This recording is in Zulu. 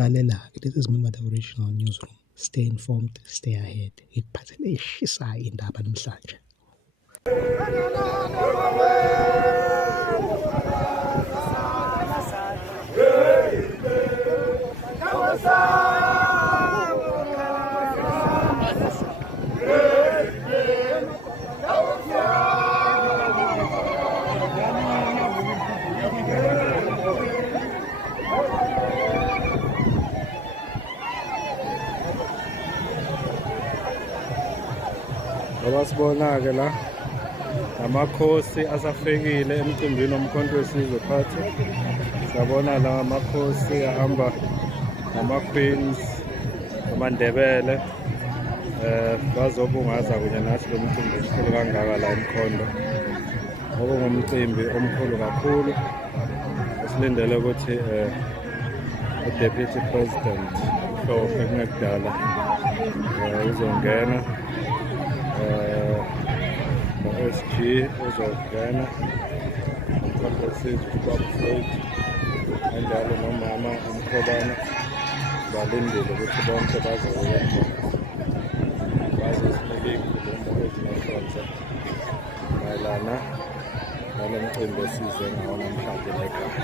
Lalela-ke, this is Mima the Original Newsroom. Stay informed, stay ahead. Ikuphathele eshisayo indaba namhlanje. Ngoba sibona-ke la amakhosi asafikile emcimbini womkhonto wesizwe phansi. Siyabona la amakhosi ahamba nama-queens, amaNdebele bazobungaza kunye nathi lo mcimbi omkhulu kangaka la eMkhondo. Ngumcimbi omkhulu kakhulu esilindele ukuthi u-Deputy President Mhlophe kungekudala uzongena, no-SG uzongena, umkhonto wesizwe uBaba Floyd kanjalo nomama uMkhobane. Balindile ukuthi bonke bazokwenza bazosinika iy'nkulumo ezinohlonze mayelana nalo mcimbi esize ngawo namhlanje la ekhaya.